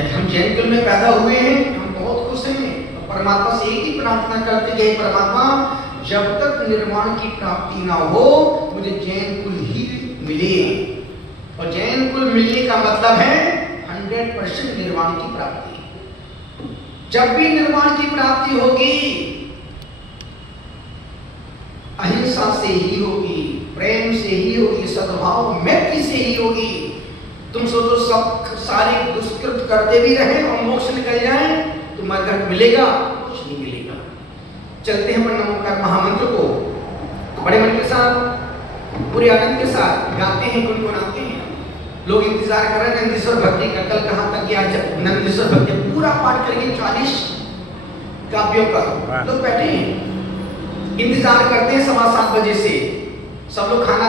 यदि हम जैन कुल में पैदा हुए हैं, हम बहुत खुश हैं, तो परमात्मा से एक ही प्रार्थना करते कि परमात्मा जब तक निर्वाण की प्राप्ति ना हो मुझे जैन कुल ही मिले। और जैन कुल मिलने का मतलब है 100% निर्वाण की प्राप्ति। जब भी निर्वाण की प्राप्ति होगी अहिंसा से ही होगी, प्रेम से ही होगी, सद्भाव मैत्री से ही होगी। तुम सोचो सब सारे दुष्कृत करते भी रहे और मोक्ष निकल जाए, तुम्हारे घर मिलेगा? कुछ नहीं मिलेगा। चलते हैं नमोकार महामंत्र को तो बड़े मन के साथ पूरे आनंद के साथ गाते हैं, गुनगुनाते हैं। लोग इंतजार कर रहे हैं नंदीश्वर भक्ति का, कल कहां तक गया? नंदीश्वर भक्ति पूरा पाठ करेंगे 40 काव्यों का। लोग बैठे हैं इंतजार करते हैं 7:15 बजे से। सब लोग खाना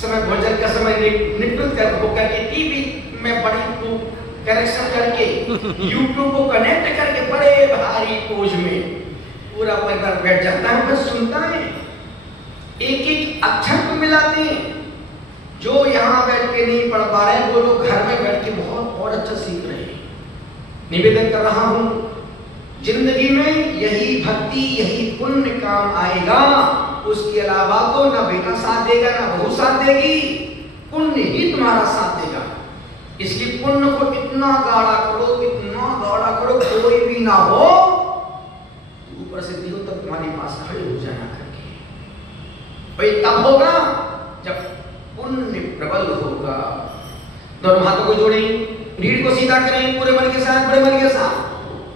समय भोजन का समय निवृत्त करके टीवी में बड़ी कनेक्शन करके यूट्यूब को कनेक्ट करके बड़े भारी कोच में पूरा परिवार बैठ जाता है, बस सुनता है, एक एक अक्षर को मिलाते हैं। जो यहाँ बैठ के नहीं पढ़ पा रहे वो लोग घर में बैठ के बहुत और अच्छा सीख रहे हैं। निवेदन कर रहा हूं, जिंदगी में यही भक्ति यही पुण्य काम आएगा, उसके अलावा तो ना बेटा साथ देगा ना बहू साथ देगी, पुण्य ही तुम्हारा साथ देगा। इसलिए पुण्य को इतना गाढ़ा करो, इतना गाढ़ा करो, कोई भी ना हो ऊपर से दिलो तब तुम्हारे पास खड़े हो जाना करके। भाई तब होगा जब पुण्य प्रबल होगा। दोनों हाथों को जोड़ें, रीढ़ को सीधा करें, पूरे मन के साथ, बड़े मन के साथ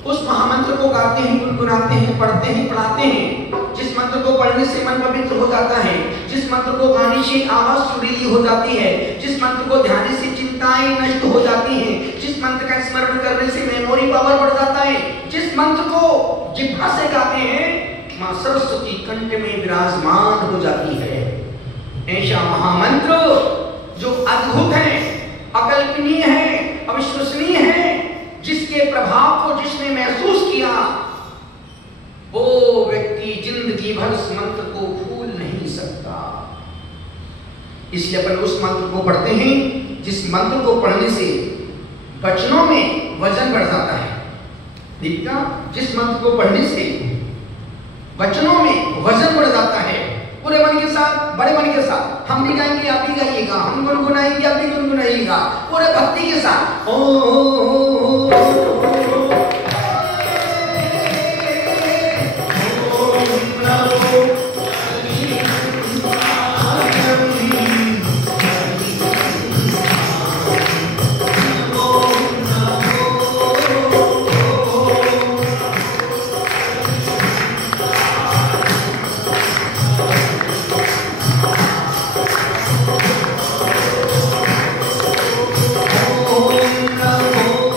उस महामंत्र को गाते हैं, गुनगुनाते हैं, पढ़ते हैं, पढ़ाते हैं। जिस मंत्र को पढ़ने से मन पवित्र हो जाता है, जिस मंत्र को गाने से आवाज सुरीली हो जाती है, जिस मंत्र को ध्यान से चिंताएं नष्ट हो जाती हैं, जिस मंत्र का स्मरण करने से मेमोरी पावर बढ़ जाता है, जिस मंत्र को जिह्वा से गाते हैं मां सरस्वती कंठ में विराजमान हो जाती है। ऐसा महामंत्र जो अद्भुत है, अकल्पनीय है, अविश्वसनीय है, जिसके प्रभाव को जिसने महसूस किया वो व्यक्ति जिंदगी भर उस मंत्र को भूल नहीं सकता। इसलिए अपन उस मंत्र को पढ़ते हैं जिस मंत्र को पढ़ने से वचनों में वजन बढ़ जाता है। दीपिका, जिस मंत्र को पढ़ने से वचनों में वजन बढ़ जाता है। पूरे मन के साथ, बड़े मन के साथ, हम भी गाएंगे आप भी गाइएगा, हम गुनगुनाएंगे आप भी गुनगुनाइएगा, पूरे भक्ति के साथ। ओम नमो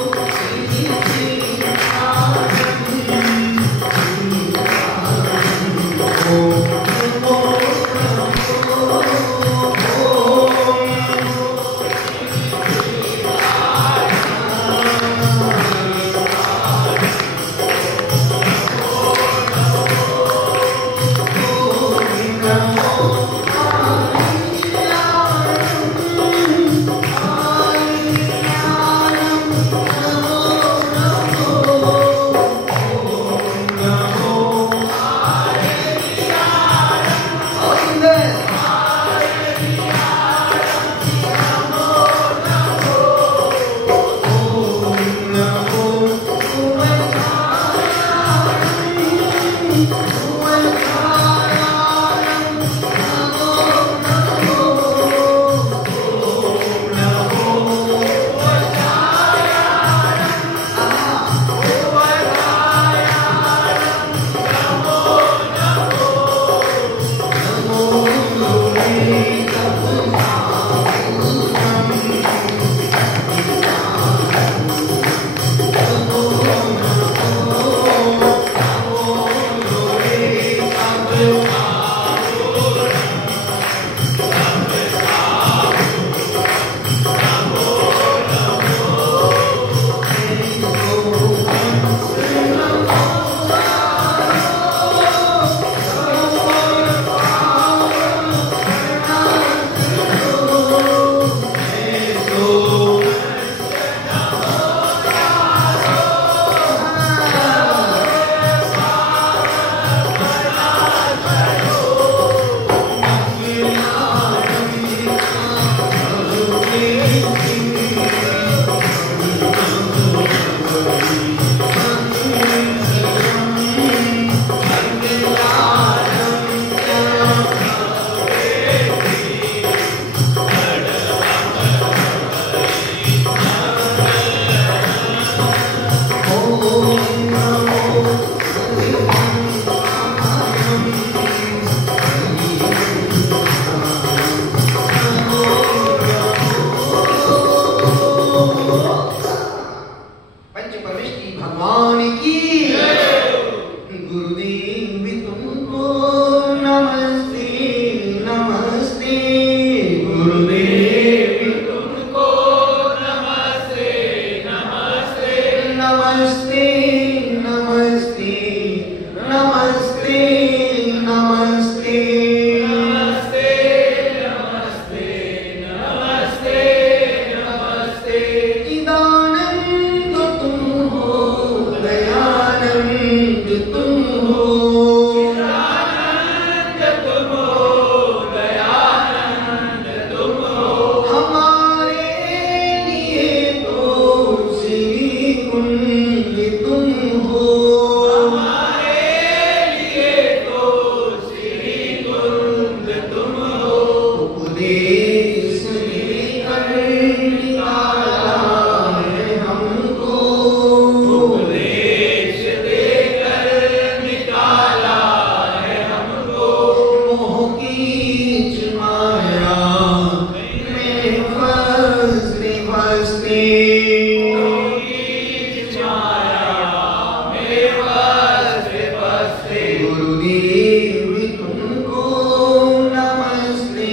नमस्ते नमस्ते नमस्ते नमस्ते नमस्ते नमस्ते नमस्ते नमस्ते चिदानंद तुम हो दयानंद तुम हो चिदानंद तुम हो दयानंद तुम हो हमारे लिए तो श्री कुंज तुम हो हमारे लिए तो श्री कुंज तुम हो उपदेश देकर निकाला है हमको उपदेश देकर निकाला है हमको मोह की माया में फंसते फंसते गुरुदेव तुमको नमस्ते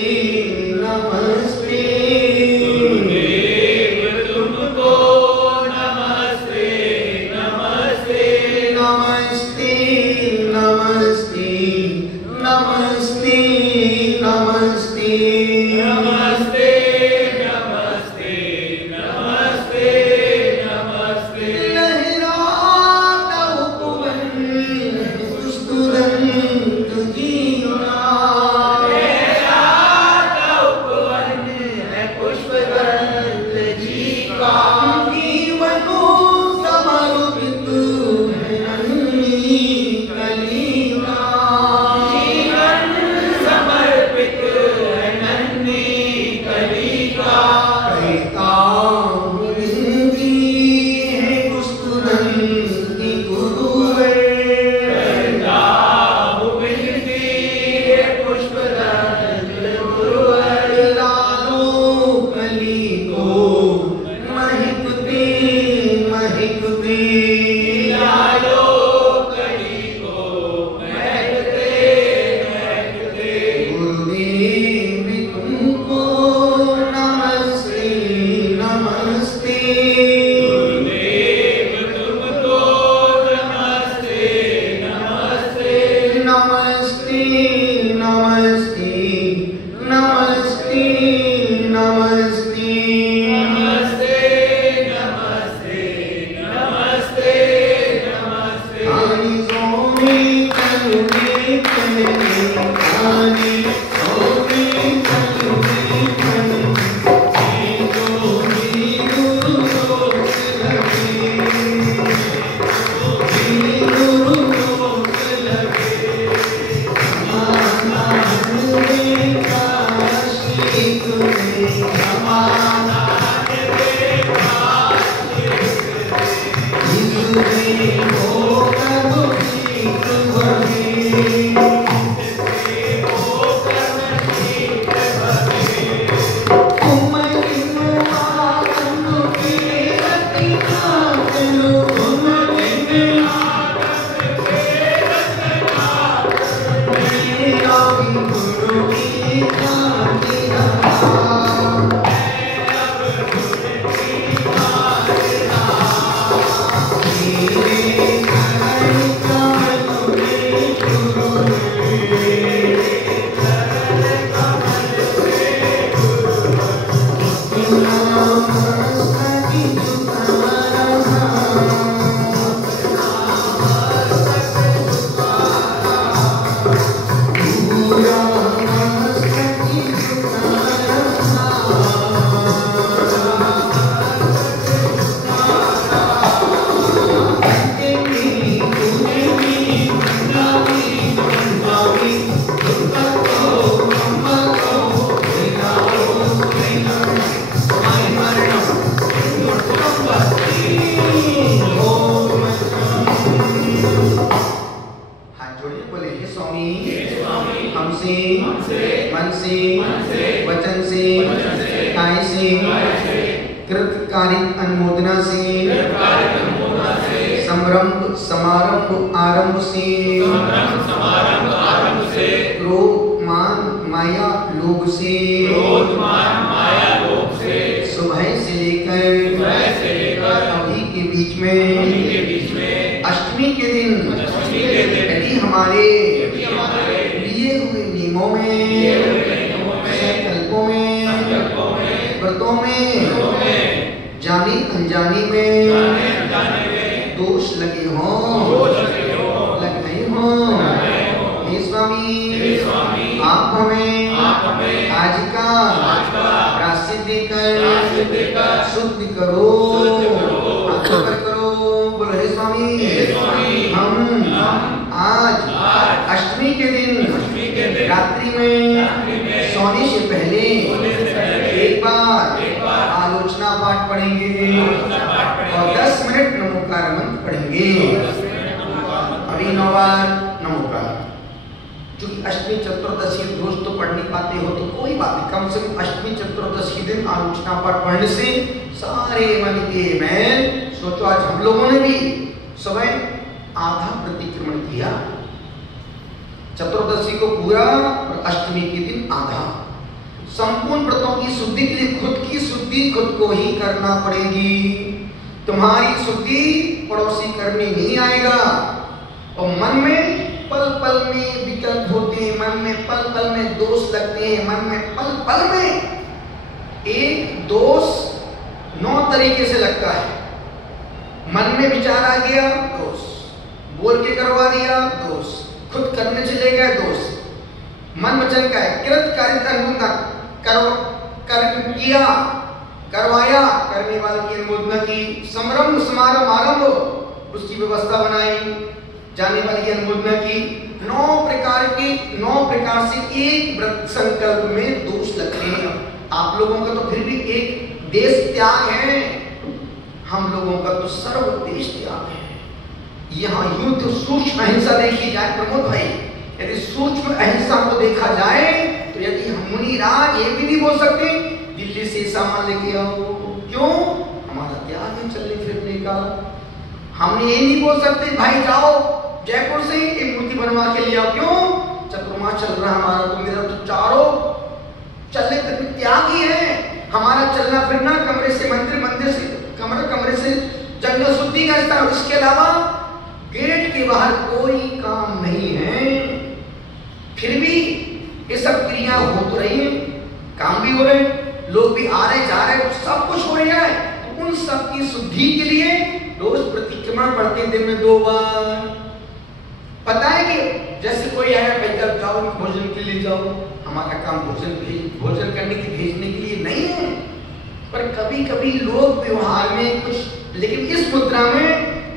नमस्ते गुरुदेव तुमको नमस्ते नमस्ते नमस्ते नमस्ते नमस्ते नमस्ते नमस्ते नमस्ते नमस्ते नमस्ते लहराता उपवन पुष्पदंत जीवना लहराता उपवन है पुष्पदंत जीवा जीवनों समर्पित है नन्ही कलिका जीवन समर्पित है नन्ही कलिका कहता विनती है पुष्पदंत गुरुवर कहता विनती है पुष्पदंत गुरुवर लालो कली को महकते महकते लालो कली को महकते महकते गुरुदेव तुमको नमस्ते नमस्ते गुरुदेव तुमको नमस्ते नमस्ते नमस्ते नमस्ते नमस्ते नमस्ते नमस्ते नमस्ते नमस्ते नमस्ते आनी सोने करुणे कहने आनी सोने करुणे कहने जो भी गुरु दोष लगे गुरु दोष लगे माना दे काशी तुम्हें माना दे काशी इसमें हो करो ठीक बने तुम आत्म के रति काटलो तुम मेरा गुरु की काटिया मन से वचन से काय से कृतकारिक अनुमोदना से संरंभ समारंभ आरंभ से क्रोध मान माया लोभ से सुबह से लेकर अभी के बीच में हमारे लिए हुए नियमों में, संकल्पों में, व्रतों में, जानी अनजानी में दोष लगे हों, लग गए हों, हे स्वामी आप हमें आज का प्रायश्चित देकर शुद्ध करो, करो। बोलो हे स्वामी हम आज अष्टमी के दिन रात्रि में सोने से पहले एक बार आलोचना पाठ पढ़ेंगे और 10 मिनट नमोकार मंत्र पढ़ेंगे। अभी 9 बार नमोकार। क्योंकि अष्टमी चतुर्दशी रोज तो पढ़ नहीं पाते हो तो कोई बात नहीं, कम से कम अष्टमी चतुर्दशी दिन आलोचना पाठ पढ़ने से सारे मन के मैल। सोचो आज हम लोगों ने भी सुबह आधा प्रतिक्रमण किया, चतुर्दशी को पूरा और अष्टमी के दिन आधा। संपूर्ण व्रतों की शुद्धि के लिए खुद की शुद्धि खुद को ही करना पड़ेगी। तुम्हारी शुद्धि पड़ोसी करने नहीं आएगा। और मन में पल पल में विकल्प होते हैं, मन में पल पल में दोष लगते हैं, मन में पल पल में एक दोष 9 तरीके से लगता है। मन में विचार आ गया दोष, बोल के करवा दिया दोष, खुद करने चले गए दोष। मन वचन का है कृत कारित कर किया करवाया, करने वाले की अनुमोदना की, समारंभ समारंभ आरंभ उसकी व्यवस्था बनाई, जाने वाली की अनुमोदना की। 9 प्रकार से एक व्रत संकल्प में दोष लगते हैं। आप लोगों का तो फिर भी एक देश त्याग है, हम लोगों का तो सर्व देश त्याग है। यहाँ युद्ध सूक्ष्म अहिंसा देखी जाए प्रमोद भाई, यदि सूक्ष्म अहिंसा को देखा जाए तो यदि हम मुनिराज ये भी नहीं बोल सकते दिल्ली से सामान लेके आओ, क्यों? हमारा त्याग है चलने फिरने का। हमने ये नहीं बोल सकते भाई जाओ जयपुर से एक मूर्ति बनवा के ले आओ, क्यों? चतुर्मास चल रहा हमारा, तो मेरा तो चारों चलने तक त्याग ही है। हमारा चलना फिरना कमरे से मंदिर, मंदिर से कमरे से जंगल शुद्धि का स्थान, इसके अलावा गेट के बाहर कोई काम नहीं है। फिर भी ये सब क्रिया हो तो रही है, काम भी हो रहे, लोग भी आ रहे जा रहे, सब कुछ हो रहा है। तो उन सब की शुद्धि के लिए रोज प्रतिक्रमण पढ़ते दिन में 2 बार। पता है कि जैसे कोई आया भाई जाओ भोजन के लिए जाओ, हमारा काम भोजन करने के भेजने के लिए नहीं है। पर कभी कभी लोग व्यवहार में कुछ, लेकिन इस मुद्रा में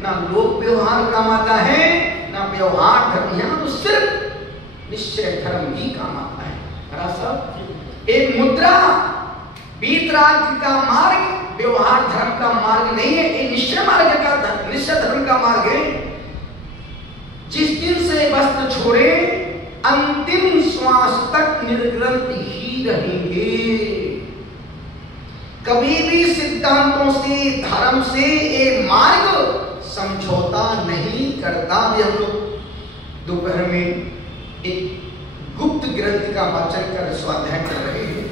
ना लोग व्यवहार काम आता है ना व्यवहार धर्म, यहाँ तो सिर्फ निश्चय धर्म ही काम आता है। साहब एक मुद्रा वीतराग का मार्ग व्यवहार धर्म का मार्ग नहीं है, ये निश्चय मार्ग का निश्चय धर्म का मार्ग है। जिस दिन से वस्त्र छोड़े अंतिम श्वास तक निर्ग्रंथ ही रहेंगे। कभी भी सिद्धांतों से धर्म से ये मार्ग समझौता नहीं करता। हम लोग दोपहर में एक गुप्त ग्रंथ का वाचन कर स्वाध्याय कर रहे हैं।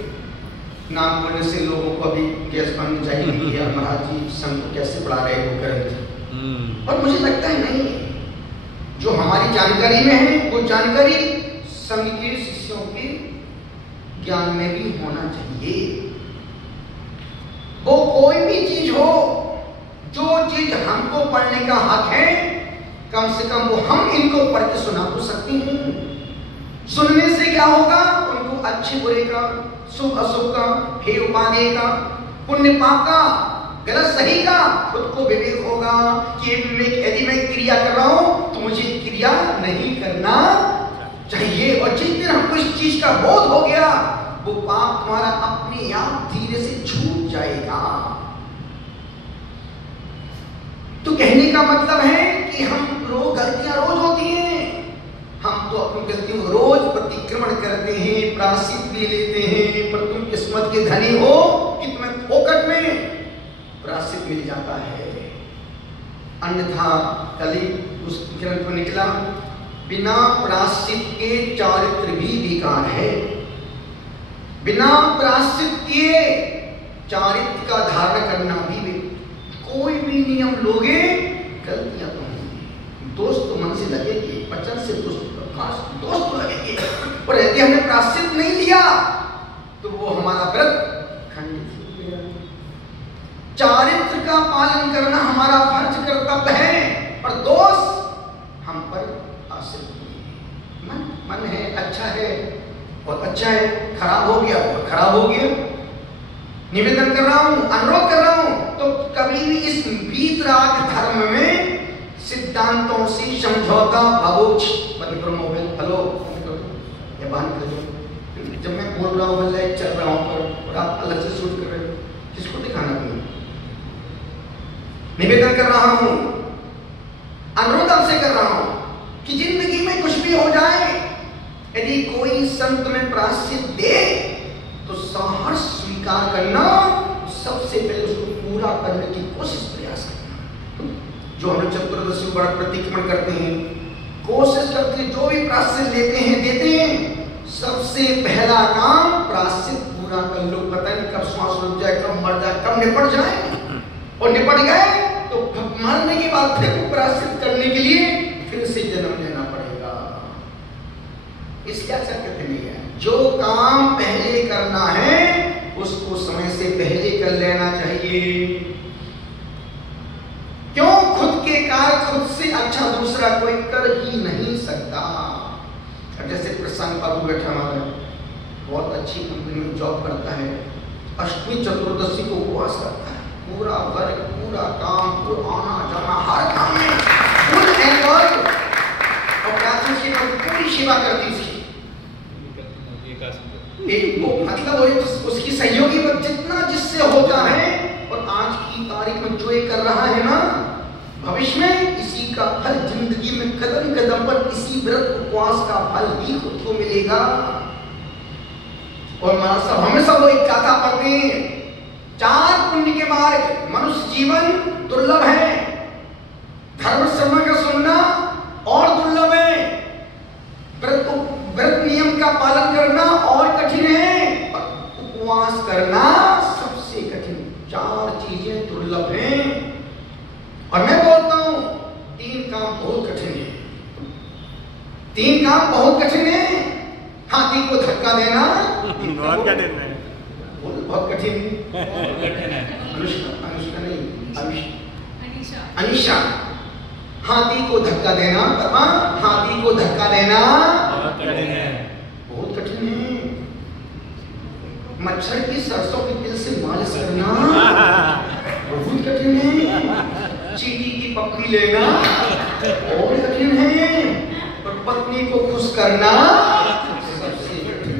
नाम बोलने से लोगों को अभी गैस बन जाएगी कि महाराज जी संघ को कैसे पढ़ा रहे हो ग्रंथ। और मुझे लगता है नहीं, जो हमारी जानकारी में है वो जानकारी संघ के शिष्यों के ज्ञान में भी होना चाहिए। वो कोई भी चीज हो, जो चीज हमको पढ़ने का हक है, कम से कम वो हम इनको पढ़ के सुना तो सकते हैं। सुनने से क्या होगा? उनको अच्छे बुरे का, शुभ अशुभ का, हे उपादेय का, पुण्य पाप का, गलत सही का खुद को विवेक होगा कि यदि मैं क्रिया कर रहा हूं तो मुझे क्रिया नहीं करना चाहिए। और जिस दिन हमको इस चीज का बोध हो गया, वो पाप तुम्हारा अपने आप धीरे से छूट जाएगा। तो कहने का मतलब है कि हम लोग गलतियां रोज होती हैं, हम तो अपनी गलतियों को रोज प्रतिक्रमण करते हैं, प्रायश्चित भी लेते हैं। पर तुम किस्मत के धनी हो कि तुम्हें फोकट में प्रायश्चित मिल जाता है। अन्यथा कल उस ग्रंथ में निकला, बिना प्रायश्चित के चारित्र भी बेकार है। बिना प्रायश्चित किए चारित्र का धारण करना भी कोई भी नियम लोगे गलतियां तो होंगी। दोस्त तो दुश्मन से लगेंगे, वचन से दोस्त लगेंगे, और यदि हमने प्रायश्चित नहीं लिया तो वो हमारा व्रत खंडित हो गया। चारित्र का पालन करना हमारा फर्ज कर्तव्य है, और दोष हम पर आश्रित हुए। मन है अच्छा है, बहुत अच्छा है, खराब हो गया बहुत खराब हो गया। निवेदन कर रहा हूं, अनुरोध कर रहा हूं, तो कभी भी इस वीतराग धर्म में सिद्धांतों से समझौता भावोच मत करो। मोबाइल हेलो या बंद कर दो। जब मैं बोल रहा हूँ लाइव चल रहा हूँ और आप अलग से शूट कर रहे हो, किसको दिखाना तुम्हें? निवेदन कर रहा हूं, अनुरोध आपसे कर रहा हूं कि जिंदगी में कुछ भी हो जाए, यदि कोई संत में प्रायश्चित दे तो सहर्ष स्वीकार करना, सबसे पहले उसको पूरा करने की कोशिश प्रयास करना। जो हम लोग चतुर्दशी बड़ा प्रतिक्रमण करते हैं, कोशिश करते हैं, जो भी प्रायश्चित लेते हैं देते हैं, सबसे पहला काम प्रायश्चित पूरा कर लो। पता नहीं कब श्वास रुक जाए, कब मर जाए, कब निपट जाए, और निपट गए तो मरने के बाद फिर प्रायश्चित करने के लिए फिर से जन्म लेना पड़ेगा। इसलिए ऐसा कहते नहीं है, जो काम पहले करना है उसको समय से पहले कर लेना चाहिए। क्यों? खुद के कार्य खुद से अच्छा दूसरा कोई कर ही नहीं सकता। जैसे प्रसन्न बाबू बैठा हमारा, बहुत अच्छी कंपनी में जॉब करता है, अष्टमी चतुर्दशी को उपवास करता है, पूरा वर्क, पूरा काम, पूरा आना जाना, हर काम में फुल एंगल, और प्रार्थना सेवा पूरी सेवा करती उसकी। एक वो मतलब वो उसकी सहयोगी जितना जिससे होता है, और आज की तारीख में जो ये कर रहा है ना, भविष्य में इसी का फल, जिंदगी में कदम कदम पर इसी व्रत उपवास का फल ही खुद को मिलेगा। और महाराज साहब हमेशा वो एक गाथा पढ़ते हैं, 4 पुण्य के मार्ग, मनुष्य जीवन दुर्लभ है, धर्म श्रवण का सुनना और दुर्लभ है, व्रत नियम का पालन करना और कठिन है, उपवास करना सबसे कठिन। 4 चीजें दुर्लभ हैं। और मैं बोलता हूं 3 काम बहुत कठिन है, 3 काम बहुत कठिन है। हाथी को धक्का देना बहुत कठिन है, बहुत कठिन है। अनुष्का नहीं, अनीशा, हाथी को धक्का देना, हाथी को धक्का देना बहुत कठिन है। मच्छर की सरसों के तेल से मालिश करना बहुत कठिन है। चींटी की पपड़ी लेना और कठिन है, और पत्नी को खुश करना सबसे कठिन,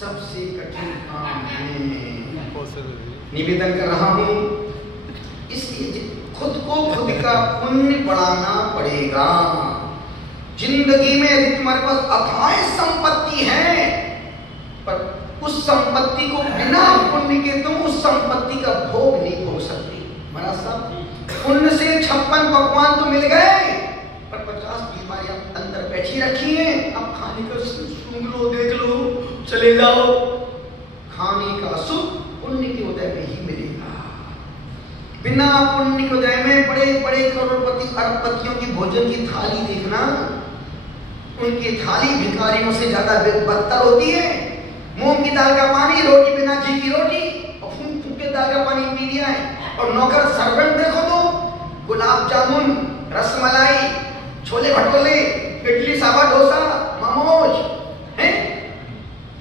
सबसे कठिन काम है। निवेदन कर रहा हूं, इसलिए खुद को खुद का पुण्य बढ़ाना पड़ेगा। जिंदगी में यदि तुम्हारे पास अथाह संपत्ति है, पर उस संपत्ति को बिना पुण्य के तुम उस संपत्ति का भोग नहीं भोग सकते। महाराज साहब, पुण्य से 56 पकवान तो मिल गए, पर 50 बीमारियां अंदर बैठी रखी हैं। अब खाने का सूंघ लो, देख लो, चले जाओ। खाने का सुख पुण्य के उदय में ही मिलेगा। बिना पुण्य के उदय में बड़े बड़े करोड़पति अरबपतियों की भोजन की थाली देखना, उनकी थाली भिखारियों से ज्यादा बदतर होती है। मूंग की दाल का पानी, रोटी बिना घी की रोटी, और फूंक के दाल का पानी पी लिया है। और नौकर सर्वेंट देखो तो गुलाब जामुन, रसमलाई, छोले भटूरे, इडली सांभर डोसा, मोमोज हैं,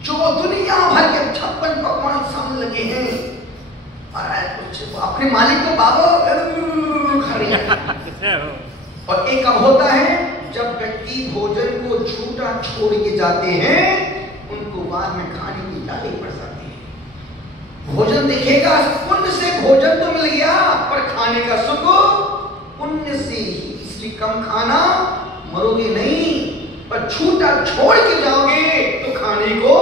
जो दुनिया भर के 56 पकवान सामने लगे हैं। अपने मालिक को बाबा और एक कब होता है जब व्यक्ति भोजन को छूटा छोड़ के जाते हैं, उनको बाद में खाने की लालच पड़ जाती है। भोजन देखेगा, पुण्य से भोजन तो मिल गया, पर खाने का सुख पुण्य से ही, इसलिए कम खाना, मरोगे नहीं, पर छूटा छोड़ के जाओगे तो खाने को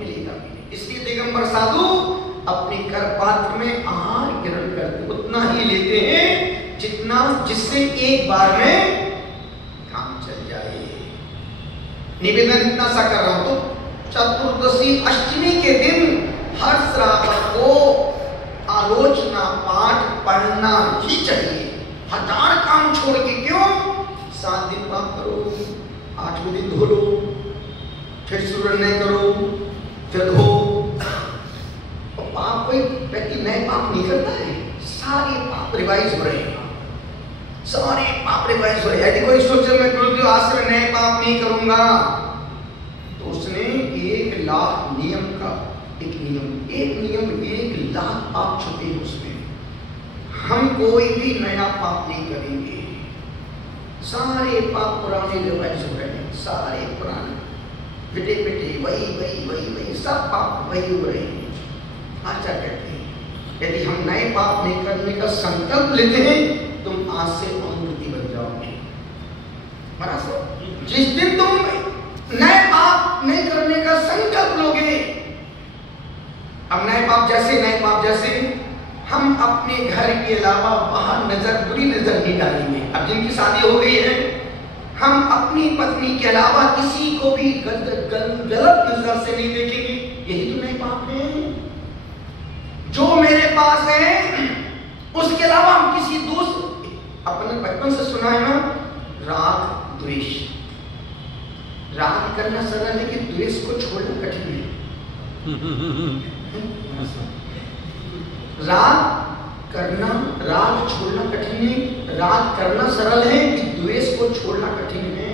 मिलेगा। इसलिए दिगंबर साधु अपने कर पात्र में आहार ग्रहण करते उतना ही लेते हैं जितना, जिससे एक बार में काम चल जाए। निवेदन इतना सा कर रहा हूं, तो चतुर्दशी अष्टमी के दिन हर श्रावक को आलोचना पाठ पढ़ना ही चाहिए। 7 दिन पाप करो, 8वें दिन धो लो, फिर सूर्य नए करो, फिर धो। और पाप कोई व्यक्ति नए पाप नहीं करता है, सारे पाप रिवाइज हो रहे हैं, सारे पाप रिवाइज हो रहे हैं। यदि कोई सोचे मैं गुरुदेव आज से नए पाप नहीं करूंगा, तो उसने 1 लाख नियम का एक नियम 1 लाख पाप छुपे हैं उसमें। हम कोई भी नया पाप नहीं करेंगे, सारे पाप पुराने रिवाइज हो रहे हैं, सारे पुराने पिटे वही सब पाप वही हो रहे हैं। आचार्य कहते हैं यदि हम नए पाप नहीं करने का संकल्प लेते हैं, तुम आज से अनुमति बन जाओगे। जिस दिन तुम नए पाप नहीं करने का संकल्प लोगे, अब नए पाप जैसे हम अपने घर के अलावा बाहर बुरी नजर नहीं डालेंगे। अब जिनकी शादी हो गई है, हम अपनी पत्नी के अलावा किसी को भी गलत नजर से नहीं देखेंगे। यही तो नए पाप है। जो मेरे पास है उसके अलावा हम किसी दूसरे, अपने बचपन से सुना है ना, राग द्वेष। राग करना सरल है कि द्वेष को छोड़ना कठिन है। राग छोड़ना कठिन है, राग करना सरल है कि द्वेष को छोड़ना कठिन है।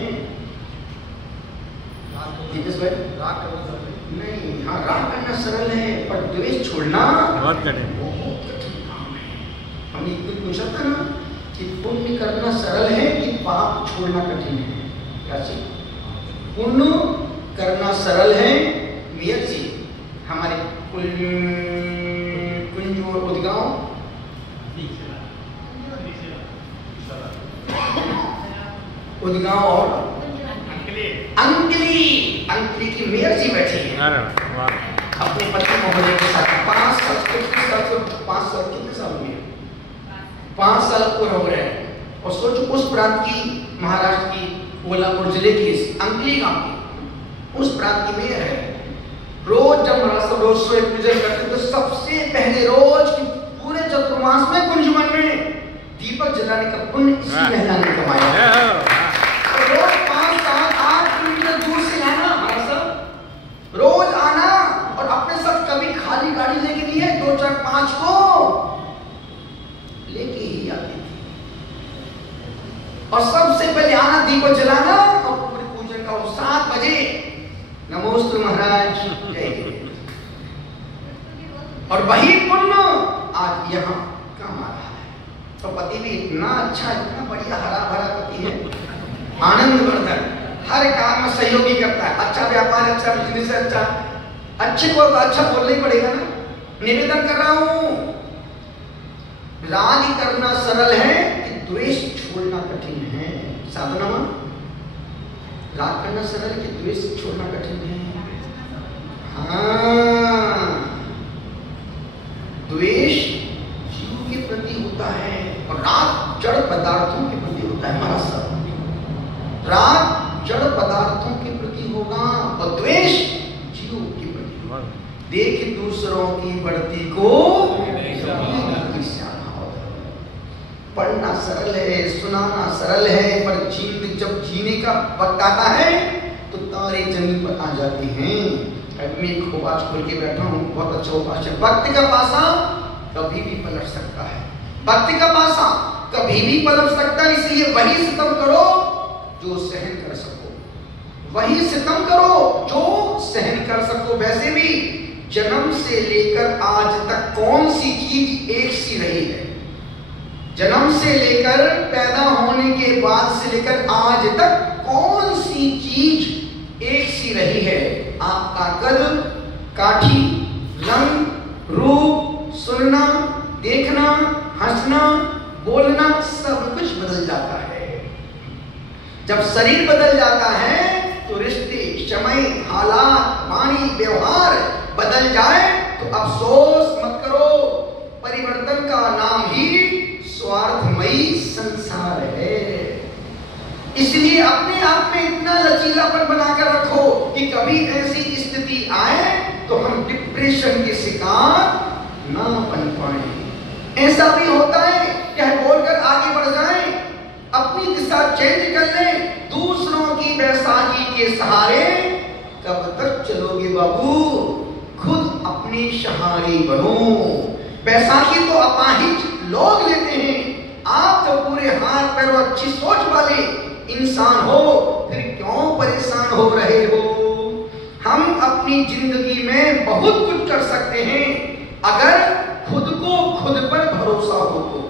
राग करना सरल नहीं, हाँ राग करना सरल है, पर द्वेष छोड़ना बहुत कठिन काम है। हमने एक दिन पूछा था ना कि पुण्य करना सरल है कि पाप छोड़ना कठिन है। कैसे? पुण्य करना सरल है, नियत से हमारे कुंज और उदगांव और अंकली की मेयर जी बैठी है अपने पति महोदय के साथ। 5 साल कितने साल हुए? 5 साल पूरे हो गए। और सोचो उस प्रांत की, महाराष्ट्र की कोल्हापुर जिले की अंकली गांव की उस प्रांत की मेयर है। रोज जब महाराष्ट्र रोज सोए पूजन करते तो सबसे पहले रोज की पूरे चतुर्मास में कुंजवन में दीपक जलाने का पुण्य इसी महिला ने कमाया। रोज 5, 7, 8 किलोमीटर दूर से आना, रोज आना, और अपने साथ कभी खाली गाड़ी लेके लिए 2, 4, 5 को लेके ही आती थी। और सबसे पहले आना, दीपक जलाना और पूरे पूजन का 7 बजे नमोस्तु महाराज जय। और वही पुण्य आज यहाँ काम आ रहा है। तो पति भी इतना अच्छा, इतना बढ़िया हरा भरा पति है, आनंदवर्धन, हर काम में सहयोगी करता है। अच्छा व्यापार, अच्छा बिजनेस, अच्छे को तो अच्छा बोलना ही पड़ेगा ना। निवेदन कर रहा हूं, राग करना सरल है कि द्वेष छोड़ना कठिन है। साधना राग करना सरल है कि द्वेष छोड़ना कठिन है। हाँ, द्वेष जीव के प्रति होता है और राग जड़ पदार्थों के प्रति होता है। हमारा सब राग जड़ पदार्थों के प्रति होगा और द्वेष जीव के प्रति होगा। देख दूसरों की बढ़ती को पढ़ना सरल है, सुनाना सरल है, पर जब जीने का वक्त आता है तो तारे जमीन पर आ जाते हैं। मैं एक उपास खोल के बैठा हूँ, बहुत अच्छा उपास है। भक्ति का पासा कभी भी पलट सकता है, भक्ति का पासा कभी भी पलट सकता है। इसलिए वही सितम करो जो सहन कर सको, वही सितम करो जो सहन कर सको। वैसे भी जन्म से लेकर आज तक कौन सी चीज एक सी रही है? जन्म से लेकर पैदा होने के बाद से लेकर आज तक कौन सी चीज एक सी रही है? आपका कद, काठी, रंग, रूप, सुनना, देखना, हंसना, बोलना, सब कुछ बदल जाता है। जब शरीर बदल जाता है तो रिश्ते, समय, हालात, वाणी, व्यवहार बदल जाए तो अफसोस मत करो। परिवर्तन का नाम ही स्वार्थमयी संसार है। इसलिए अपने आप में इतना लचीलापन बनाकर रखो कि कभी ऐसी स्थिति आए तो हम डिप्रेशन के शिकार ना बन पाए। ऐसा भी होता है कि हम बोलकर आगे बढ़ जाएं, अपनी दिशा चेंज कर ले, दूसरों की बैसाखी के सहारे कब तक चलोगे बाबू, खुद अपनी सहारे बनो। बैसाखी तो अपाहिज लोग लेते हैं, आप तो पूरे हाथ पैर और अच्छी सोच वाले इंसान हो, फिर क्यों परेशान हो रहे हो? हम अपनी जिंदगी में बहुत कुछ कर सकते हैं अगर खुद को खुद पर भरोसा हो तो।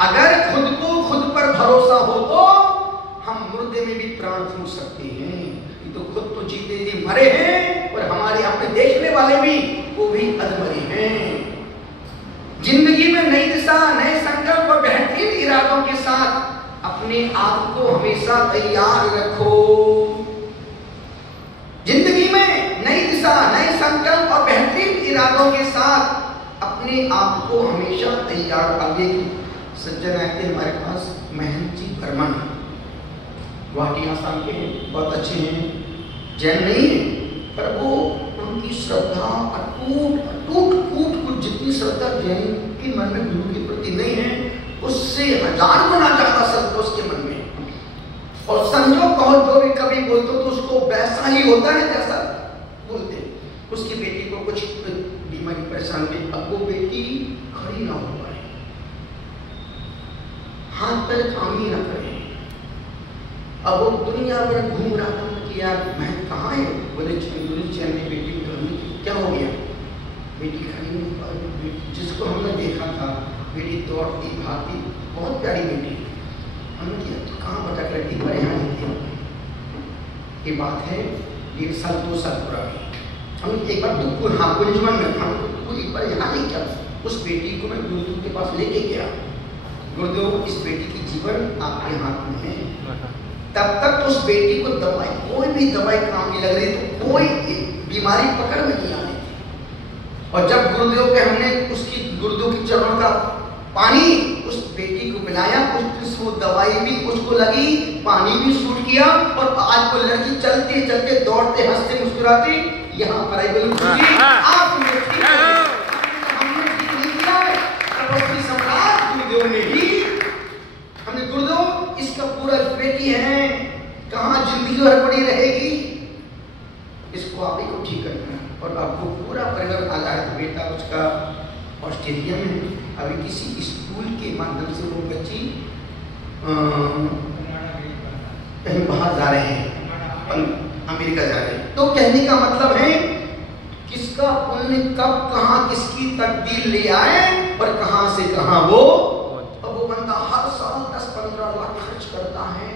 अगर खुद को खुद पर भरोसा हो तो हम मुर्दे में भी प्राण फूंक सकते हैं। तो खुद तो जीते जी मरे हैं और हमारे अपने देखने वाले भी, वो भी अधमरे हैं। जिंदगी में नई दिशा, नए संकल्प और बेहतरीन इरादों के साथ अपने आप को हमेशा तैयार रखो। जिंदगी में नई दिशा, नए संकल्प और बेहतरीन इरादों के साथ अपने आप को हमेशा तैयार। आगे सज्जन आए थे हमारे पास, महंत जी बर्मन, गुवाहाटी आसाम के हैं, बहुत अच्छे हैं, जैन नहीं है, पर वो उनकी श्रद्धा अटूट कुछ जितनी श्रद्धा जैन के मन में गुरु के प्रति नहीं है, उससे 1000 गुना ज्यादा श्रद्धा उसके मन में। और संजोग कहो जो भी कभी बोलते तो उसको वैसा ही होता है जैसा बोलते। उसकी बेटी को कुछ बीमारी परेशान थी, अब वो बेटी खड़ी ना हो पाए, हाथ पैर काम ही ना करे। अब वो दुनिया भर घूम रहा था कि यार मैं कहाँ है, बोले चैन ने बेटी को क्या हो गया, बेटी खड़ी नहीं पाई। जिसको हमने देखा था बेटी दौड़ती भागती, बहुत प्यारी बेटी, हमने किया तो कहाँ भटक रही पर यहाँ ये बात है 1.5 साल 2 साल पुरानी। हम एक बार तो हाँ कुंजमन में हम एक बार यहाँ नहीं किया, उस बेटी को मैं गुरुदेव के पास लेके गया। गुरुदेव इस बेटी की जीवन आपके हाथ में है। तब तक तो उस बेटी को दवाई, कोई भी दवाई काम नहीं लग रही, तो कोई बीमारी पकड़ में नहीं आ रही थी। और जब गुरुदेव के हमने उसकी गुरुदेव के चरणों का पानी उस बेटी को पिलाया, वो दवाई भी उसको लगी, पानी भी सूट किया, और आज वो लड़की चलते चलते दौड़ते हंसते मुस्कुराते यहाँ पर आई। हमने ठीक नहीं किया, सम्राट गुरुदेव ने ही हमने गुरुदेव इसका पूरा बेटी है, कहाँ जिंदगी पड़ी रहेगी, इसको आप ही को ठीक करना है। और आपको पूरा परिवार आ जाए तो बेटा उसका ऑस्ट्रेलिया में अभी किसी स्कूल के माध्यम से वो बच्ची कहीं बाहर जा रहे हैं, अमेरिका जा रहे हैं। तो कहने का मतलब है किसका पुण्य कब कहाँ किसकी तकदीर ले आए और कहाँ से कहाँ वो। अब वो बंदा हर साल 10-15 लाख खर्च करता है,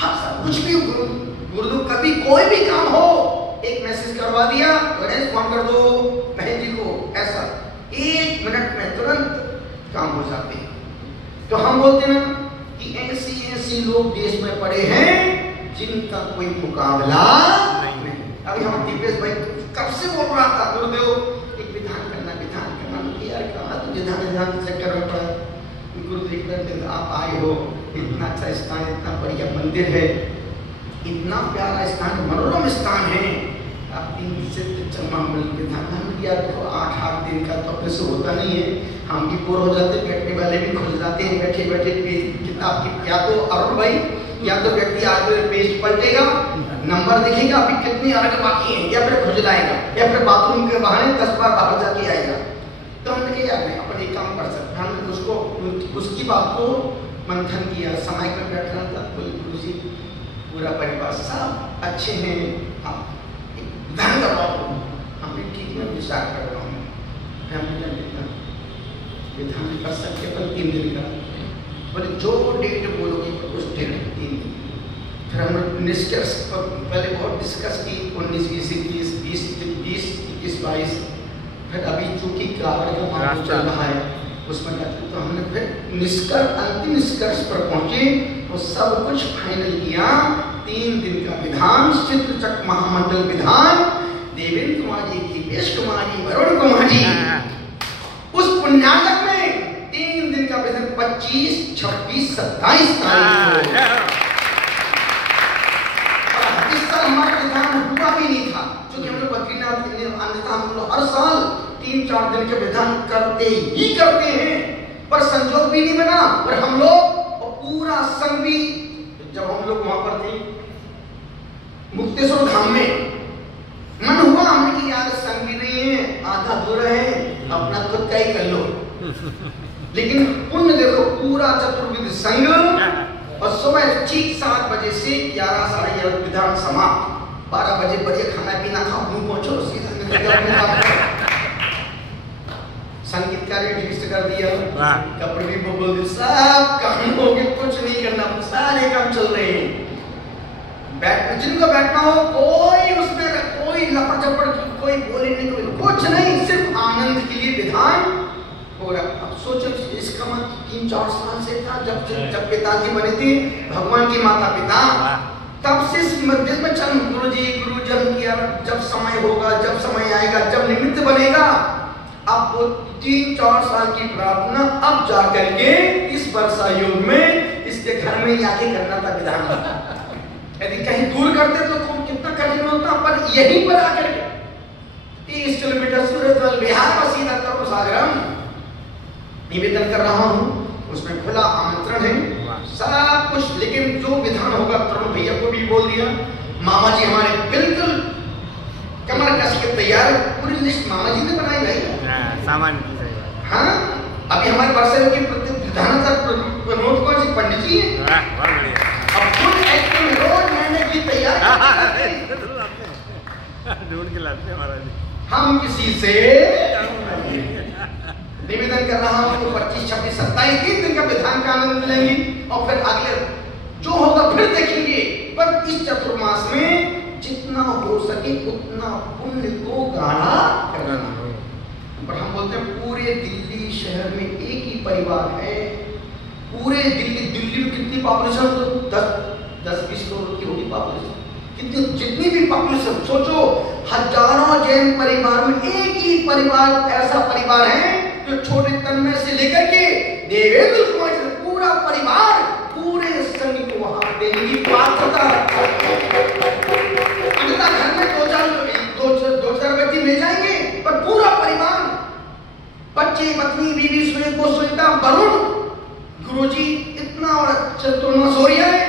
हर साल कुछ भी गुरुदेव कभी कोई भी काम हो, एक मैसेज करवा दिया, गणेश फोन कर दो बहन जी को, ऐसा 1 मिनट में तुरंत काम हो जाते हैं। तो हम बोलते हैं कि ऐसी लोग देश में पड़े हैं जिनका कोई मुकाबला नहीं। अभी हम दिपेश भाई कब से बोल रहा था गुरुदेव एक विधान करना यार, कहा तो विधान चक्कर में पड़ा। गुरुदेव आप आए हो, इतना अच्छा स्थान, इतना बढ़िया मंदिर है, इतना प्यारा स्थान, मनोरम स्थान है, आप 3 दिन से विधान किया तो 8 दिन का तो अपने से होता नहीं है, हम भी बोर हो जाते, बैठने वाले भी खुल जाते हैं, बैठे बैठे किताब की, या तो अरुण भाई या तो व्यक्ति आज पेज पलटेगा, नंबर दिखेगा अभी कितने अर्घ बाकी हैं, या फिर खुजलाएगा, या फिर बाथरूम के बहाने 10 बार बाहर जाके आएगा। तो हमने कहा यार अपन एक काम कर सकते, हमने उसको उसकी बात को मंथन किया, समय पर बैठना था, गुरु जी पूरा परिवार सब अच्छे हैं, आप विधान करवाओ, हम भी ठीक में विचार कर रहा हूँ, फैमिली विधान कर सकते पर 3 दिन का, बोले जो डेट बोलोगे उस डेट 3 दिन। फिर हमने निष्कर्ष पहले बहुत डिस्कस की, 19, 20, 21, 20, 21, 22, फिर अभी चूंकि कावड़ का मामला चल रहा है उसमें तो हमने फिर अंतिम निष्कर्ष पर पहुंचे, तो सब कुछ फाइनल किया। 3 दिन का विधान, चित्रचक्र महामंडल विधान, देवेंद्र कुमार जी, दीपेश कुमार जी, वरुण कुमार जी, उस पुण्याटक में 3 दिन का विधान 25, 26, 27 तारीख को। इस साल हमारा विधान हुआ भी नहीं था, क्योंकि हम लोग बद्रीनाथ अन्यथा हम लोग हर साल 3-4 दिन के विधान करते ही करते हैं, पर संजोग भी नहीं बना, और हम लोग पूरा संघ भी, जब हम लोग वहां पर थे मुक्तेश्वर धाम में, मन हुआ हमने कि यार संघ भी नहीं है, आधा दूर है, अपना खुद का ही कर लो। लेकिन पुण्य देखो, पूरा चतुर्विध संघ, और सुबह ठीक 7 बजे से 11 साढ़े 11 विधान समाप्त, 12 बजे बढ़िया खाना पीना खाओ, मुंह पहुंचो, सीधा निकल जाओ। संगीतकार ने ठीक कर दिया, कपड़े भी बोल दिए, सब काम हो गए, कुछ नहीं करना, सारे काम चल रहे हैं। जिनको बैठना हो, कोई उसमें कोई लपड़ चपड़, कोई बोले नहीं, कोई कुछ नहीं, सिर्फ आनंद के लिए विधान हो रहा। अब सोचो, इसका मतलब 3-4 साल से था, जब पिताजी बने थे, भगवान की माता पिता, तब से मध्य में चल गुरु जी गुरु जन्म किया, जब समय होगा, जब समय आएगा, जब निमित्त बनेगा। अब वो 3-4 साल की प्रार्थना अब जाकर के इस वर्षा योग में इसके घर में आके करना था विधान। यदि कहीं दूर करते तो कितना कठिन होता, पर यहीं पर आकर के 30 किलोमीटर सूरत बिहार और सीधा तक सागरम निवेदन कर रहा हूँ, उसमें खुला आमंत्रण है सब कुछ। लेकिन जो विधान होगा, तरुण भैया को भी बोल दिया, मामा जी हमारे बिल्कुल कमर कस के तैयार, पूरी लिस्ट मामा जी ने बनाई भाई, सामान। हाँ, अभी हमारे वर्षा की प्रनोद कौन सी पंडित जी है, अब फुल एक्टिंग रोज महीने की तैयार ढूंढ के लाते हैं महाराज। हम किसी से निवेदन कर रहा हूँ, 25, 26, 27 3 दिन का विधान का आनंद लेंगे, और फिर अगले जो होगा फिर देखेंगे। पर इस चतुर्मास में जितना हो सके उतना पुण्य को गाढ़ा करना। पर हम बोलते हैं पूरे दिल्ली शहर में एक ही परिवार है, पूरे दिल्ली में कितनी पॉपुलेशन, तो 10-20 करोड़ की होगी पॉपुलेशन, कितनी जितनी भी पॉपुलेशन सोचो, हजारों जैन परिवार में एक ही परिवार ऐसा परिवार है जो छोटे तन्मय से लेकर के देवेंद्र कुमार से पूरा परिवार पूरे संघ को वहां देने की पात्रता रखता है। घर में 2-4 व्यक्ति मिल जाएंगे, पर पूरा परिवार, बच्चे, पत्नी, बीवी, सुनीता, वरुण, गुरुजी, इतना और चतुर्मास हो रहा है,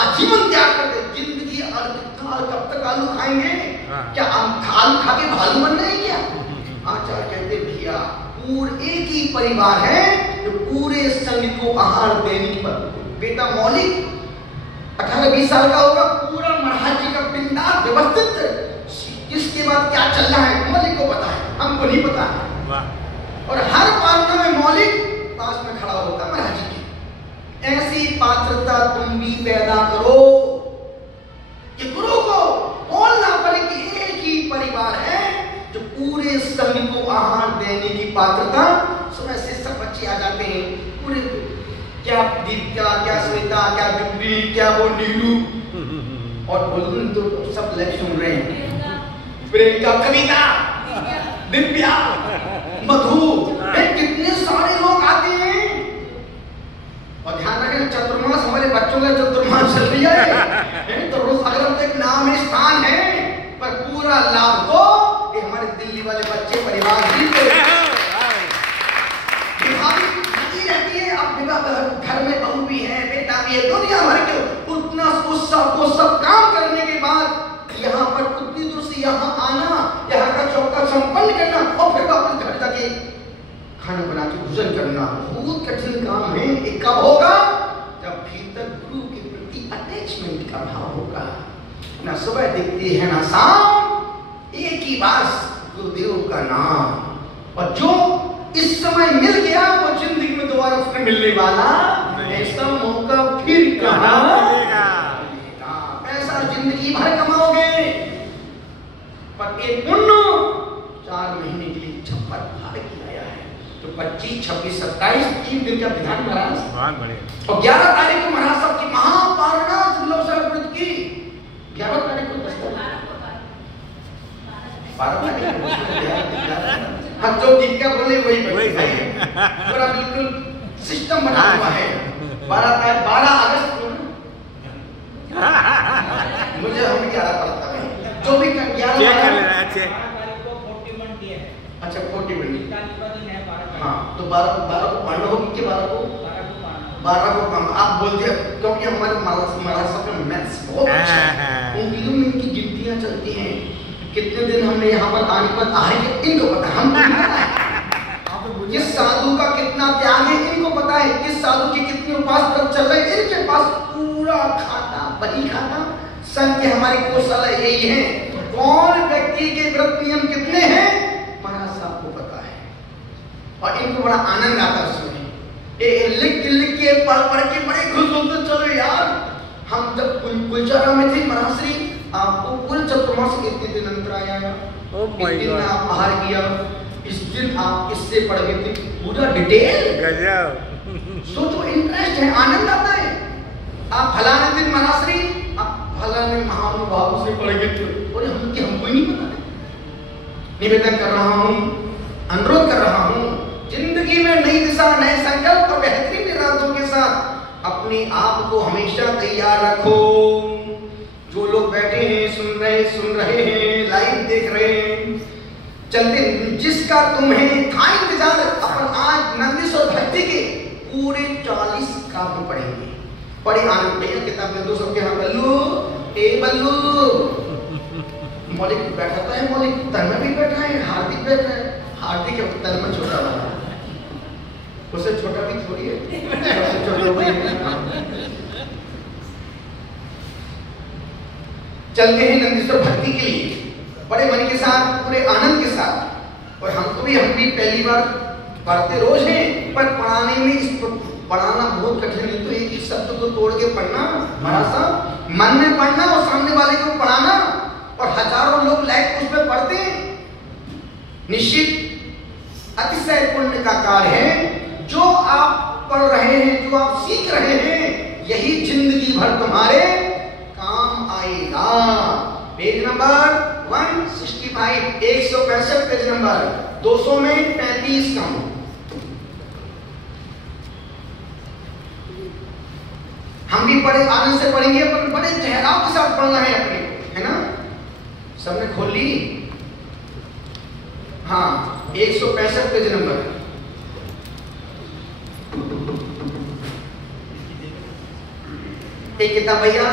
आजीवन त्याग कर दे, जिंदगी कब तक आलू खाएंगे? क्या आलू खा के भालू बनना है क्या? आचार्य कहते भैया पूरे एक ही परिवार है जो पूरे संघ को आहार देने पर। बेटा मौलिक 18-20 साल का होगा, पूरा महाराज जी का पिंडार व्यवस्थित, किसके बाद क्या चल रहा है मौलिक को पता है, हमको नहीं पता है। और हर पात्रा में मौलिक पास में खड़ा होता है महाराज जी की। ऐसी पात्रता तुम भी पैदा करो कि गुरु को बोलना पड़े कि एक ही परिवार है जो पूरे संघ को आहार देने की पात्रता। सुबह से सब बच्चे आ जाते हैं, पूरे क्या दीपिका, क्या श्वेता, क्या जुबली, क्या वो नीलू, और बोलूं तो सब लग सुन रहे हैं, प्रियंका, कविता, दिव्या, मधु, कितने सारे लोग आते हैं। और ध्यान रखें चतुर्मास हमारे बच्चों का चतुर्मास चल रही है, तो रोज अगर एक नाम है, स्थान है, पर पूरा लाभ तो ये हमारे दिल्ली वाले बच्चे परिवार ही रहती है। अब घर में बहू भी है, बेटा भी है, दुनिया भर के उतना वो सब काम करने के बाद यहाँ पर उतनी दूर से यहाँ आना, यहाँ का चौका संपन्न करना, और फिर वापस घर जाके खाना बना के भोजन करना, बहुत कठिन काम है। ये कब होगा? जब भीतर गुरु के प्रति अटैचमेंट का भाव होगा। ना सुबह दिखती है ना शाम, एक ही बात गुरुदेव का नाम, और जो इस समय मिल गया वो जिंदगी में दोबारा उसने मिलने वाला ऐसा मौका फिर कहाँ मिलेगा? पैसा जिंदगी भर कमाओगे, पर एक पुण्य 4 महीने के लिए छप्पर फाड़ के आया है। तो 25, 26, 27 3 दिन का विधान महाराज, बहुत बढ़िया। और 11 तारीख को महाराज साहब की महापारणा व्रत की 11 तारीख को 12 तारीख हम जो दिन का बोले वही सही है, पूरा बिल्कुल सिस्टम बना हुआ है। 12 अगस्त को मुझे हम 11 पढ़ता है, जो भी 11 अच्छा 41 हाँ, तो 12 को पांडव होगी कि 12 को 12 को कम आप बोलते हैं क्योंकि हमारे महाराष्ट्र में मैथ्स बहुत अच्छा है, उंगलियों में इनकी गिनतियां चलती हैं, कितने दिन हमने यहाँ पर आने पर आए इनको पता है, हमको नहीं पता है। किस साधु का कितना त्याग है इनको पता है, किस साधु की कितनी उपास व्रत चल रहे हैं इनके पास पूरा खाता बही खाता संघ के हमारी कौशल यही है। कौन व्यक्ति के व्रत नियम कितने हैं महाराज साहब को पता है, और इनको बड़ा आनंद आता है उसमें, लिख के पढ़ के बड़े खुश होते चलो यार। हम जब कुलचारा में थे महाश्री आपको कुल चतुर्मास कितने दिन अंतर आया, इस दिन में आप आहार किया, इस दिन आप इससे पढ़ गए थे, पूरा डिटेल गजब। सोचो इंटरेस्ट है, आनंद आता है। आप फलाने दिन महाश्री आप फलाने महानुभाव से पढ़ गए थे और हमको ही नहीं पता है। निवेदन कर रहा हूँ, अनुरोध कर रहा हूँ, जिंदगी में नई दिशा नए संकल्प और बेहतरीन इरादों के साथ अपने आप को हमेशा तैयार रखो। जो लोग बैठे हैं सुन रहे हैं लाइव देख रहे हैं, चलते जिसका तुम्हें था इंतजार, अपन आज नंदीश्वर भक्ति के पूरे 40 काव्य पढ़ेंगे। बड़ी आनंद भैया किताब में दो सबके यहाँ बल्लू बल्लू मौलिक बैठा है, मौलिक तन्मय भी बैठा है, हार्दिक बैठा है, हार्दिक तन्मय छोटा वाला उससे छोटा भी थोड़ी है। चलते हैं नंदीश्वर भक्ति के लिए बड़े मन के साथ पूरे आनंद के साथ, और हम भी पहली बार पढ़ते रोज हैं, पर पढ़ाने में पढ़ाना बहुत कठिन है। तो एक ही शब्द को तोड़ के पढ़ना महाराज साहब, मन में पढ़ना और सामने वाले को पढ़ाना, और हजारों लोग लाइव उसमें पढ़ते हैं, निश्चित अतिशय पुण्य का कार्य है। जो आप पढ़ रहे हैं, जो आप सीख रहे हैं, यही जिंदगी भर तुम्हारे काम आएगा। पेज नंबर 165 165 पेज नंबर 200 में 35 कम। हम भी बड़े आनंद से पढ़ेंगे, पर बड़े ठहराव के साथ पढ़ना है अपने, है ना? सबने खोल ली? हाँ 165 पेज नंबर। एक किताब भैया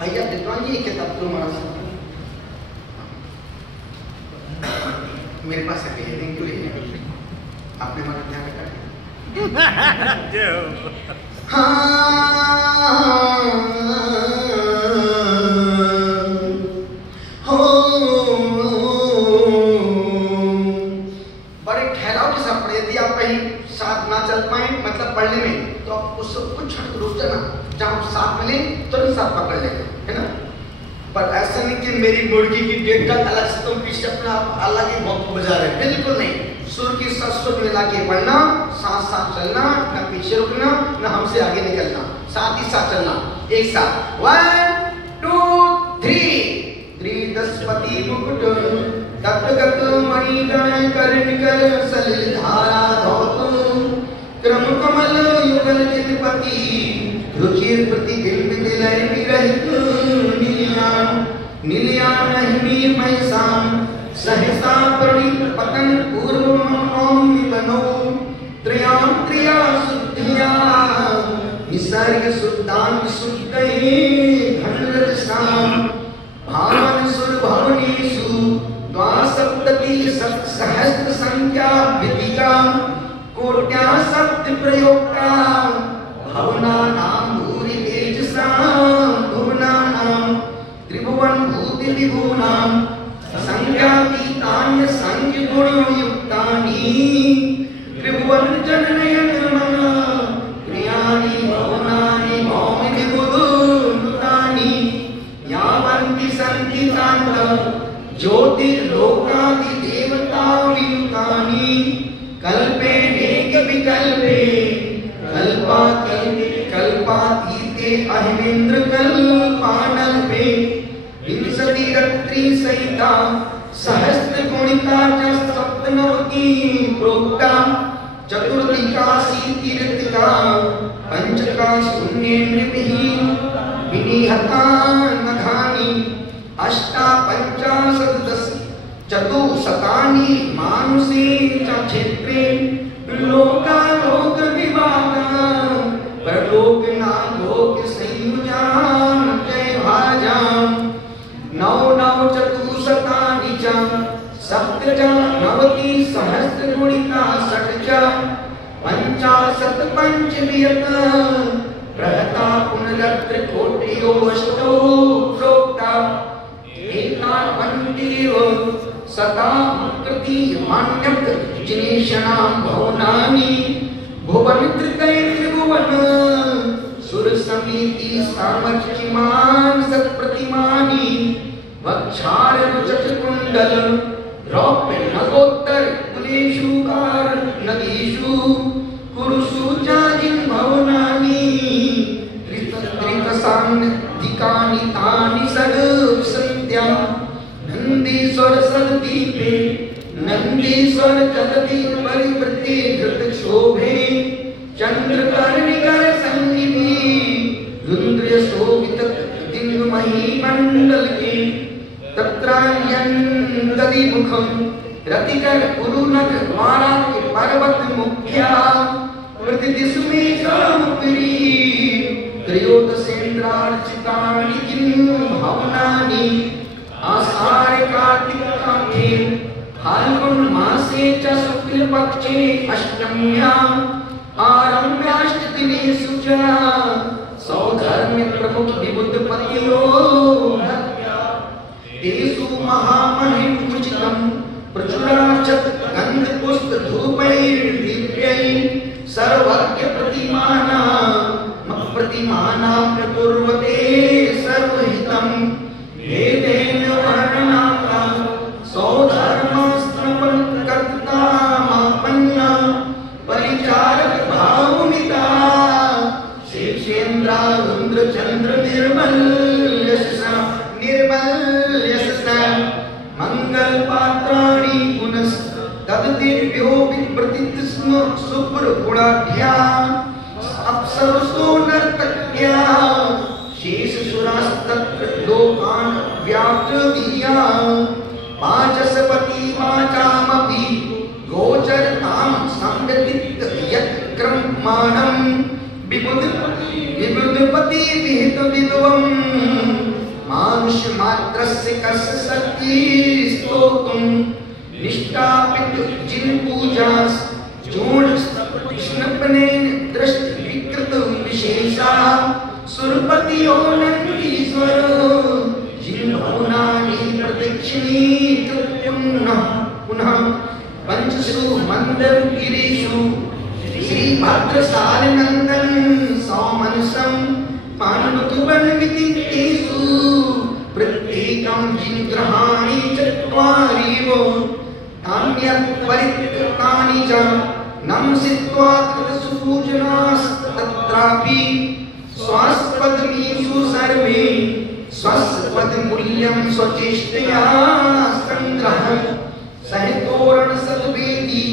विद्वान जी, एक किताब तो हमारा मेरे पास है, थैंक यू, आपने हमारा ध्यान रखा। बड़े ठहराव के साथ पढ़े। यदि आप कहीं साथ ना चल पाए मतलब पढ़ने में, तो आप उससे कुछ क्षण रुक जाना, जहाँ साथ मिले तुरंत साथ पकड़ लेना, है ना? पर ऐसा नहीं कि मेरी मुर्गी की डेट तक अलग से तुम पीछे अपना अलग ही बहुत बजा रहे, बिल्कुल नहीं। सुर की सुर मिला के पढ़ना, साथ साथ चलना, न पीछे रुकना, न हमसे आगे निकलना, साथ ही साथ चलना, एक साथ 1 2 3 त्रिदशपति मुकुट तत्गत मणिगण कर्णिकर सलिल धारा धौत क्रम कमल युगल जिनपति रुचिर प्रतिबिंब दिलय विरहित नीलियान हिमी मैसाम सहसा प्रणीत पतन पूर्व मनोम बनो त्रयाम त्रिया शुद्धिया निसर्ग शुद्धान शुद्धये धनरज साम भावन सुर भवनेषु द्वासप्तति सहस्र संख्या विदिका कोट्या सप्त प्रयोक्ता भवना नाम भूरि तेजसा भुवना नाम त्रिभुवन भूति विभुनाम संज्ञातीतान्य संज्ञ गुण युक्तानि त्रिभुवन जननयन मन प्रियानि भवनानि भौमि विबुधुतानि यावन्ति सन्ति तान्त ज्योतिर्लोकादि देवता वियुक्तानि कल्पे नेक विकल्पे कल्पा कल्पातीते अहिमेन्द्र कल्पानल्पे विंशति रत्रि सहिता सहस्त्र गुणिता च सप्तनवति प्रोक्ता चतुर्दिकाशीतिरतिका पंचका शून्ये नृभिः विनिहता नखानि अष्टा पंचाशत् चतुशतानि मानुषे च क्षेत्रे लोकालोक विभागा पंचाशत पंचवियत रहता पुनरत्र कोटियो अष्टो प्रोक्ता एतान वन्देव सदा कृति मान्यक जिनेशनां भवनानि भुवन त्रितय त्रिभुवन सुर समिति सामचिमान सत्प्रतिमानि वक्षार रुचक कुंडल रौप्य नगोत्तर कुलेषु कार नदीषु कुरुषु जाजिन भवनानि त्रितसान्धिकानि तानि सर्व संध्या नंदीश्वर सदीपे नंदीश्वर जगति परिवृत्ति घृत शोभे चंद्रकर्णिकर संजीवी रुद्र शोभित दिव्य मही मंडल के तत्रान्यंदि मुखम रतिकर उरुनक वाराक पर्वत मुख्या प्रतिदिशमे कामुपरी त्रयोदशेन्द्रार्चितानि किं भवनानि आषाढ़ कार्तिके फाल्गुन मासे च शुक्ल पक्षे अष्टम्यां आरम्भ्याष्टदिनेषु च सौधर्म्य प्रमुख विबुध पतियो तेषु महामहिम उचितं प्रचुराचत गंध पुष्प धूपैर्दिव्यै सर्वज्ञ प्रतिमाना प्रकुर्वते सर्वहितं वेदेन वर्णनाता सौधर्मस्त्रपन् कर्तामापन्ना परिचारक भावमिता शेषेन्द्रा रुद्र चंद्र निर्मल यशसा मंगल पात्राणि पुनस् तद्दिव्यो विप्रतित शुभ्र गुणाढ्या अप्सरसो नर्तक्या शेष सुरास्तत्र लोकान् व्याकृतिया पाचसपति वाचामपि गोचरतां संगतित यत्क्रमाणं विबुधपति विहित विद्वं मानुष मात्रस्य कस्य शक्ति स्तोतुं निष्ठापित जिन पूजा जोड़ कृष्णपने दृष्टि विकृत विशेषा सुरपतियो नंदीश्वर जिन भवनानि प्रदक्षिणीत पुनः पंचसु मंदर गिरीषु श्री भद्रशाल नंदन सौमनसं पाण्डुतुवन वितितेषु प्रत्येकं जिनग्रहाणि चत्वारिवो तान्यत् परिकृतानि च नमसित्वा कृतसु पूजनास्तत्रापि स्वास्पदमीषु सर्वे स्वस्पदमूल्यं स्वचेष्टया संग्रहः सहितोरण सद्वेदी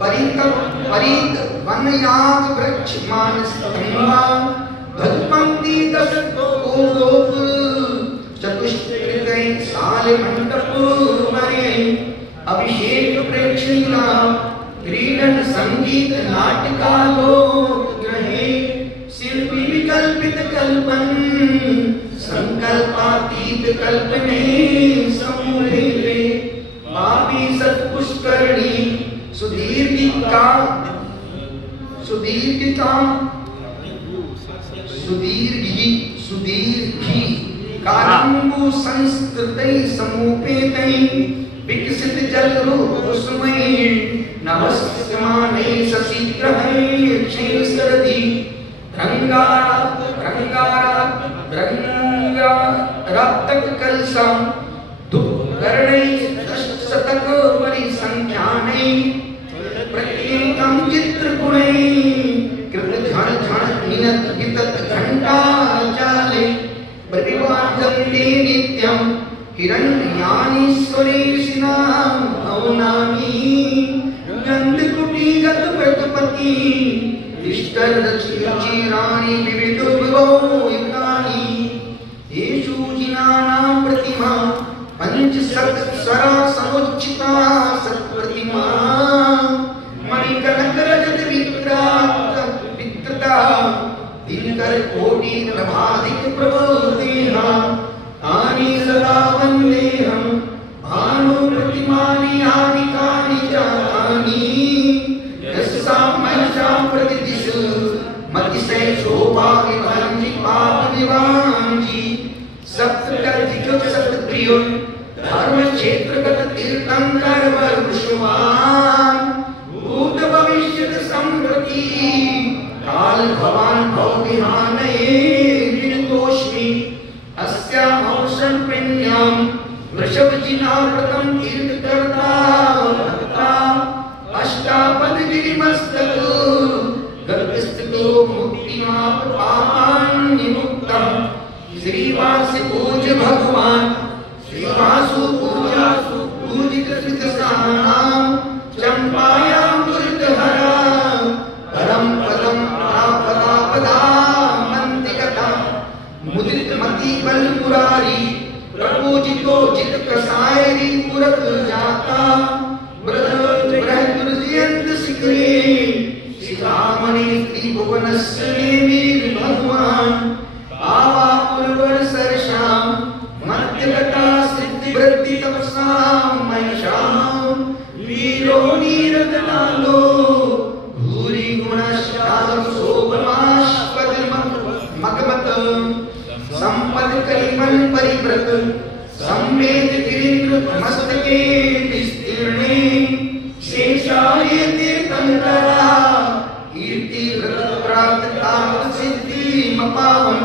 परित वनयाग वृक्ष मानस्तंभा भगवंती दश गोलोक चतुष्कृतय साल मंडप मरे अभिषेक प्रेक्षणीला क्रीडन संगीत नाटिकालोक ग्रहे शिल्पी विकल्पित कल्पन संकल्पातीत कल्पने समूहे पापी सत्पुष्करणी सुदीर्घिका कारंबु संस्कृतै समुपेतै विकसित जल कुसुमै नमस्यमाने सशीघ्रहै क्षेत्रधि रक्तक कलशं दुःकर्णै शतक परिसंख्यानै प्रत्येकं चित्रगुणै कृत झण झण मिनत वितत घंटा चाले प्रतिवाद्यन्ते नित्यं हिरण्यानीश्वरेशिनां भवनानि गन्धकुटीगत व्रतपति इष्टरचिराणि विविध विभोयुक्तानि येषु जिनानां प्रतिमा पंचसत्सरा समुच्चिता सत्प्रतिमा मणिकनक रजत विकृता दिनकर कोटि प्रभादिक प्रभुदेहा तानि सदा वन्देहं भानु प्रतिमानि आदिकानि जातानि यस्य महिषां प्रतिदिशु मतिशय सौभाग्यवांजी पापनिवांजी सप्तकर्तिक सप्तप्रियो धर्म क्षेत्रगत तीर्थंकर वरुषवान भूत भविष्यत संप्रति काल भवान भवविहानये विनतोष्मि अस्या औषध पुण्यां वृषभजिनाव्रतं तीर्थकर्ता भक्ता अष्टापद गिरिमस्तक गर्भस्थितो मुक्तिमापपान् निमुक्तं श्रीवास पूज भगवान श्रीवासु पूजासु पूजित कृतस्थानां चंपायां दुरितहरा परम पदम पदा मंतिकता मुदित मति बल पुरारी प्रपूजितो जित कसायरी पुरत जाता बृहदुर्जयंत शिखरे शिखामणि त्रिभुवनस्य वीर भगवान आवा पुरवर सरसाम मध्यगता सिद्धि वृद्धि तपसाम महिषाम वीरो नीरदनालो भूरि गुणशाल शोभमास्पद मगमत संपद कलिमल परिव्रत सम्मेद गिरीन्द्र मस्तके विस्तीर्णे शेषाय तीर्थंकरा कीर्ति व्रत प्राप्त सिद्धि मपावन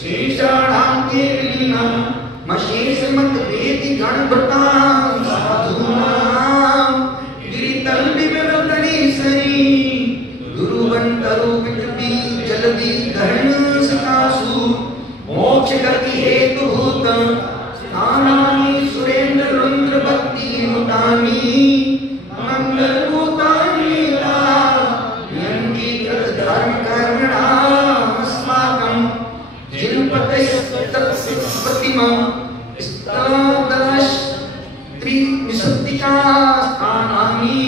शेषाणां केलिना मशेष मत वेदी गणभृतां साधूनां गिरितल विवरतनी सरी गुरुवंतरु विकृति जलदि धरण सकासु मोक्ष गति हेतु भूत स्थानानि सुरेंद्र रुद्र भक्ति मुतानि मंगल भूतानि ला यंगी कृत धर्म कर्मणाम् अस्माकं जिनपते प्रतिमा स्तादश त्रिविशुद्धिका स्थानानि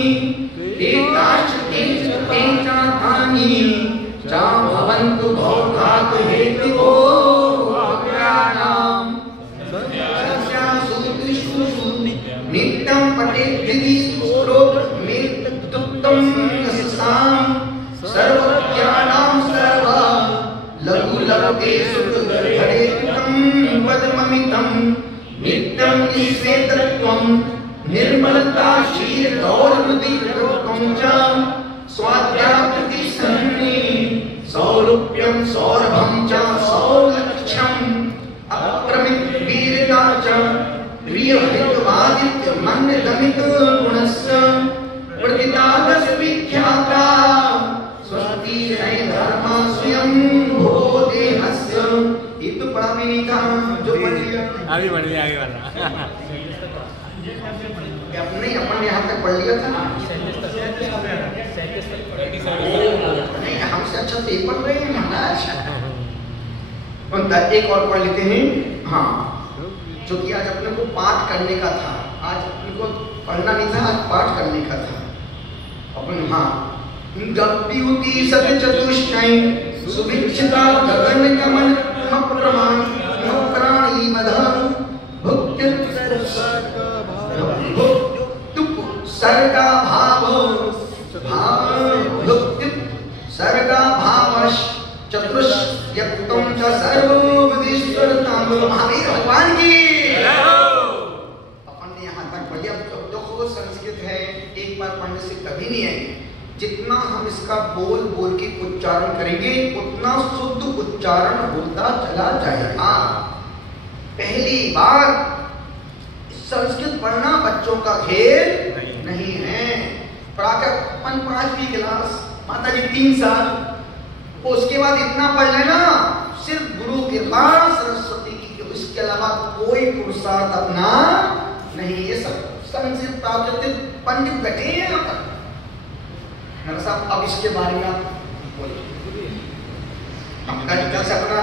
एकाश तेजातानि चा भवन्तु भौघात हेतुभो अज्ञानाम् सस्यासु नित्यं पठेद्यदि श्लोकमेतदुक्तं यस्सां सर्वज्ञानां सर्वा लघु लघुतेषु घटेतं पद्ममितं नित्यं निश्वेतत्वं निर्मलता शील गौरवृद्धि कृतं च स्वाध्यापति सन्नि सौरूप्यं सौरभं च सौलक्ष्यम् अप्रमित वीरता च प्रियहितवादित्य मन दमित गुणस्य प्रतिदादश विख्याता स्वस्ति है धर्मा स्वयं भो देहस्य। ये तो पढ़ा भी नहीं था जो पढ़ लिया आगे बढ़ गया आगे वाला अपने अपन यहाँ तक पढ़ लिया था नहीं हमसे अच्छा तो पढ़ रहे हैं महाराज। एक और पढ़ लेते हैं हाँ जो कि आज अपने को पाठ करने का था। आज अपने को पढ़ना नहीं था, आज पाठ करने का था अपन। हाँ गप्युति सत चतुष्टय सुभिक्षिता गगन कमल प्रमाण प्राणी मधम भुक्त सर्गा भाव सर्गा भावश चतुष यक्तम च सर्वोपदेश्वरताम महावीर भगवान की। अपन ने यहाँ तक पढ़ लिया। तो संस्कृत है एक बार पढ़ने से कभी नहीं आएगी। जितना हम इसका बोल बोल के उच्चारण करेंगे उतना शुद्ध उच्चारण होता चला जाएगा। पहली बार संस्कृत पढ़ना बच्चों का खेल नहीं है। पढ़ाकर अपन 5वीं क्लास माता जी 3 साल उसके बाद इतना पढ़ लेना सिर्फ गुरु के पास सरस्वती की के उसके अलावा कोई पुरुषार्थ अपना नहीं। ये सब संस्कृत प्राकृतिक पंडित बैठे हैं यहाँ पर। साहब अब इसके बारे में आप बोलिए। हम कल से अपना